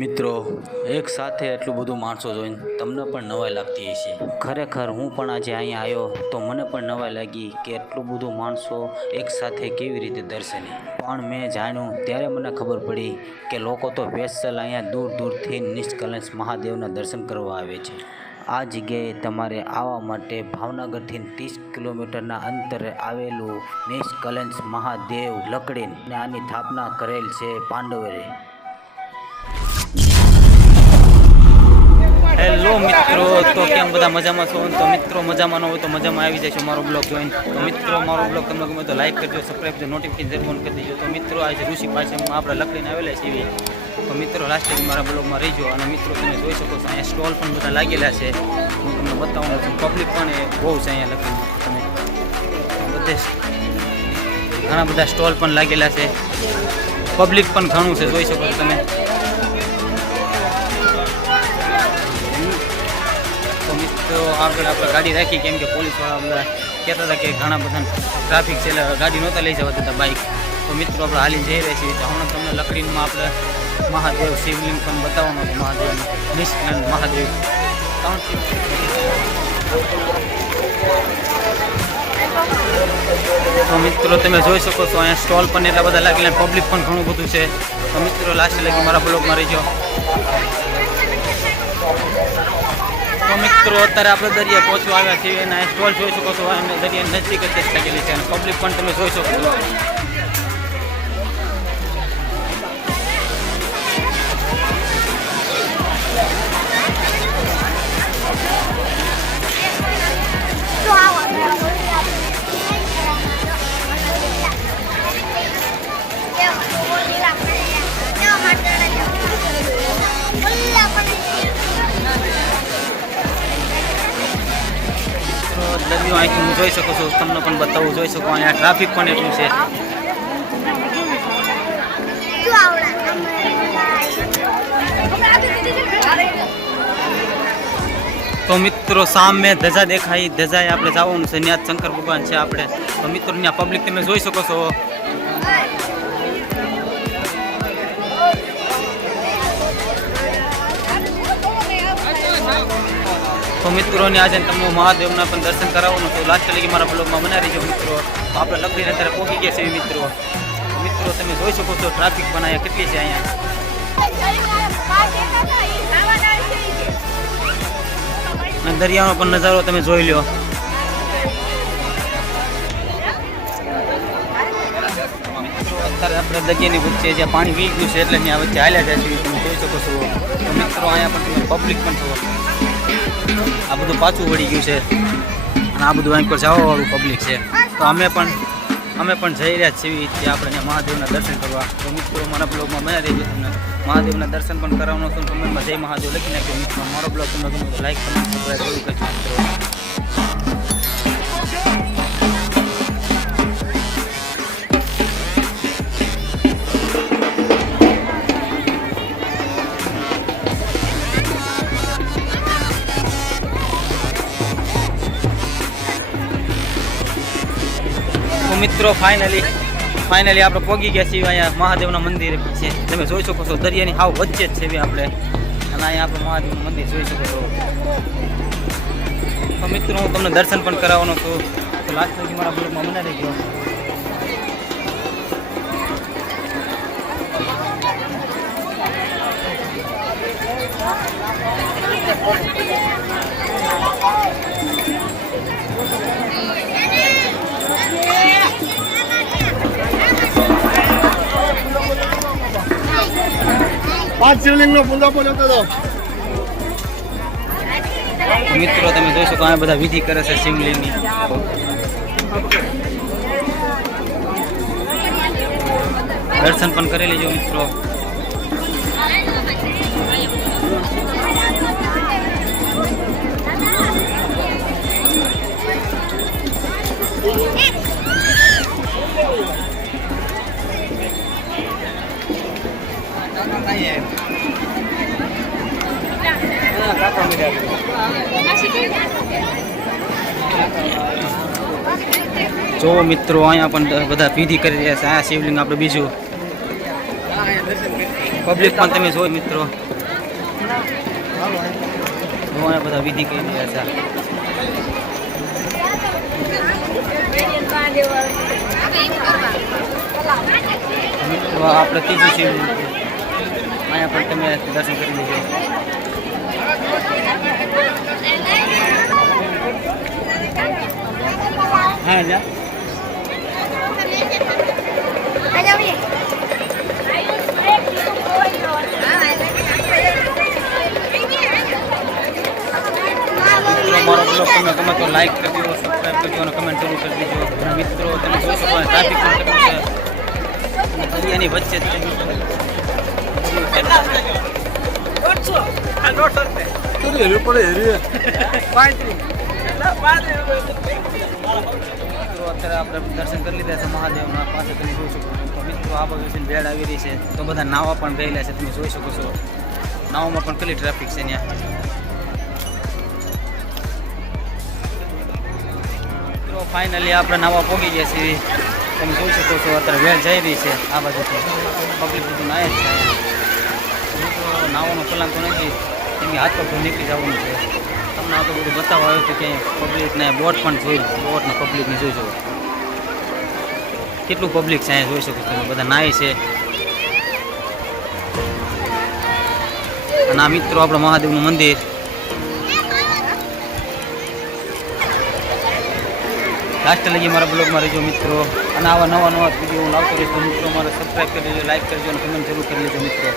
મિત્રો, એક સાથે એટલું બધું માણસો જોઈને તમને પણ નવાઈ લાગતી હશે. ખરેખર હું પણ આજે અહીંયા આવ્યો તો મને પણ નવાઈ લાગી કે એટલું બધું માણસો એક સાથે કેવી રીતે દર્શને. પણ મેં જાણ્યું ત્યારે મને ખબર પડી કે લોકો તો સ્પેશિયલ અહીંયા દૂર દૂરથી નિષ્કલંક મહાદેવના દર્શન કરવા આવે છે. આ જગ્યાએ તમારે આવવા માટે ભાવનગરથી 30 કિલોમીટરના અંતરે આવેલું નિષ્કલંક મહાદેવ લકડીને અને આની સ્થાપના કરેલ છે પાંડવોએ. હેલો મિત્રો, તો કેમ બધા મજામાં છો? તો મિત્રો મજામાં ન હોય તો મજામાં આવી જશો મારો બ્લોગ જોઈન. તો મિત્રો મારો બ્લોગ તમને ગમે તો લાઈક કરજો, સબસ્ક્રાઈબ કરજો, નોટિફિકેશન ઓન કરી દેજો. તો મિત્રો આજે ઋષિ પાસેમાં આપણે લકડીને આવેલા છીએ. તો મિત્રો લાસ્ટ ટાઈમ મારા બ્લોગમાં રહીજો. અને મિત્રો તમે જોઈ શકો છો અહીંયા સ્ટોલ પણ બધા લાગેલા છે. હું તમને બતાવવાનું છું. પબ્લિક પણ બહુ છે અહીંયા લકડીમાં. તમે બધે ઘણા બધા સ્ટોલ પણ લાગેલા છે. પબ્લિક પણ ઘણું છે, જોઈ શકો છો તમે. તો આગળ આપણે ગાડી રાખી, કેમ કે પોલીસવાળા બધા કહેતા હતા કે ઘણા બધા ટ્રાફિક છે એટલે ગાડી નહોતા લઈ જવા દેતા બાઇક. તો મિત્રો આપણે હાલીને જઈ રહ્યા છીએ. તો હમણાં તમને લકડીમાં આપણે મહાદેવ શિવલિંગ પણ બતાવવાનું હતું. મહાદેવ નિષ્કલંક મહાદેવ તો મિત્રો તમે જોઈ શકો છો અહીંયા સ્ટોલ પણ એટલા બધા લાગેલા, પબ્લિક પણ ઘણું બધું છે. તો મિત્રો લાસ્ટ લગી મારા બ્લોગમાં રહીજો. તો મિત્રો અત્યારે આપણે દરિયા પહોંચવા આવ્યા છીએ અને સ્ટોલ જોઈ શકો છો. અને દરિયા નજીક જ લાગેલી છે અને પબ્લિક પણ તમે જોઈ શકો છો. દરિયો અહીંથી હું જોઈ શકું છું, તમને પણ બતાવું, જોઈ શકો અહીંયા ટ્રાફિક પણ એટલું છે. તો મિત્રો સામે ધજા દેખાય, ધજાએ આપણે જવાનું છે. ત્યાં શંકર ભગવાન છે આપણે. તો મિત્રો ત્યાં પબ્લિક તમે જોઈ શકો છો. તો મિત્રોને આજે તમને મહાદેવના પણ દર્શન કરાવવાનું છે. લાસ્ટ લગી મારા બ્લોગમાં બનાવી રહીજો મિત્રો. આપણે લકડીને અત્યારે પહોંચી ગયા છીએ મિત્રો. મિત્રો તમે જોઈ શકો છો ટ્રાફિક પણ અહીંયા કેટલી છે અહીંયા. અને દરિયાનો પણ નજારો તમે જોઈ લો. મિત્રો અત્યારે આપણે દરિયાની વચ્ચે જ્યાં પાણી વી ગયું છે એટલે ત્યાં વચ્ચે હાલ્યા જાય છે. તમે જોઈ શકો છો. મિત્રો અહીંયા પણ તમે પબ્લિક પણ છો. આ બધું પાછું વળી ગયું છે અને આ બધું અહીં પર જવાવાળું પબ્લિક છે. તો અમે પણ જઈ રહ્યા છીએ ત્યાં આપણે મહાદેવના દર્શન કરવા. તો મિત્રો મારા બ્લોગમાં બનાવી દેજો. તમને મહાદેવના દર્શન પણ કરાવવાનો છું. કમેન્ટમાં જય મહાદેવ લખી નાખ્યો. મિત્રો મારો બ્લોગ તમને ગમે તો લાઈક કમેન્ટ સબસ્ક્રાઈબ કરજો મિત્રો. મિત્રો ફાઇનલી આપણે પહોંચી ગયા છીએ અહીંયા મહાદેવના મંદિર છે. તમે જોઈ શકો છો દરિયાની હાવ વચ્ચે જ છે આપણે. અને અહીંયા આપણે મહાદેવનું મંદિર જોઈ શકો છો. તો મિત્રો હું તમને દર્શન પણ કરાવવાનો છું. તો લાસ્ટ સુધી મારા બ્લોગમાં બનાવી ગયો. પાંચ શિવલિંગનો પૂંજા પહોંચતો હતો. મિત્રો તમે જોઈ શકો આ બધા વિધિ કરે છે શિવલિંગની. દર્શન પણ કરી લેજો મિત્રો. જો મિત્રો અહીંયા પણ બધા વિધિ કરી રહ્યા છે. આ શિવલિંગ આપણે બીજું પબ્લિક પણ તમે જોઈ મિત્રો, જોવાને બધા વિધિ કરી રહ્યા છે. મિત્રો આપણે ત્રીજું શિવ અહીંયા પણ તમે દર્શન કરી લેજો. હા જા મારો બ્લોગ તમે ગમે તો લાઈક કરી દો, સબસ્ક્રાઈબ કરજો અને કમેન્ટ જરૂર કરી દેજો. અને મિત્રો તમે જોઈ શકો ટ્રાફિક પણ કેટલું છે અને દરિયાની વચ્ચે જ છે. મિત્રો અત્યારે આપણે દર્શન કરી લીધા છે મહાદેવના પાસે, તમે જોઈ શકો છો. તો મિત્રો આ બાજુ છે બેડ આવી રહી છે, તો બધા નાવા પણ ગયેલા છે, તમે જોઈ શકો છો. નાવામાં પણ કેટલી ટ્રાફિક છે ત્યાં. ફાઇનલી આપણે નાવા પહોંચી ગયા છીએ, તમે જોઈ શકો છો. અત્યારે વેળ જઈ રહી છે આ બાજુથી, પબ્લિક બધું નાય જ છે. મિત્રો નાવાનો પ્લાન તો નથી, કેમ કે હાથ પગ નીકળી જવાનું છે. તમને આ તો બધું બતાવવા આવ્યું હતું કે પબ્લિકને બોટ પણ જોઈ, બોટને પબ્લિકને જોઈ શકો કેટલું પબ્લિક છે અહીંયા, જોઈ શકો તમે બધા નાય છે. અને આ મિત્રો આપણું મહાદેવનું મંદિર. લાસ્ટ લગી મારા બ્લોગમાં રહેજો મિત્રો, અને આવા નવા વિડીયો હું લાવતો રહીશ. તો મિત્રો મારે સબસ્ક્રાઈબ કરી લેજો, લાઈક કરજો અને કમેન્ટ જરૂર કરી લેજો મિત્રો.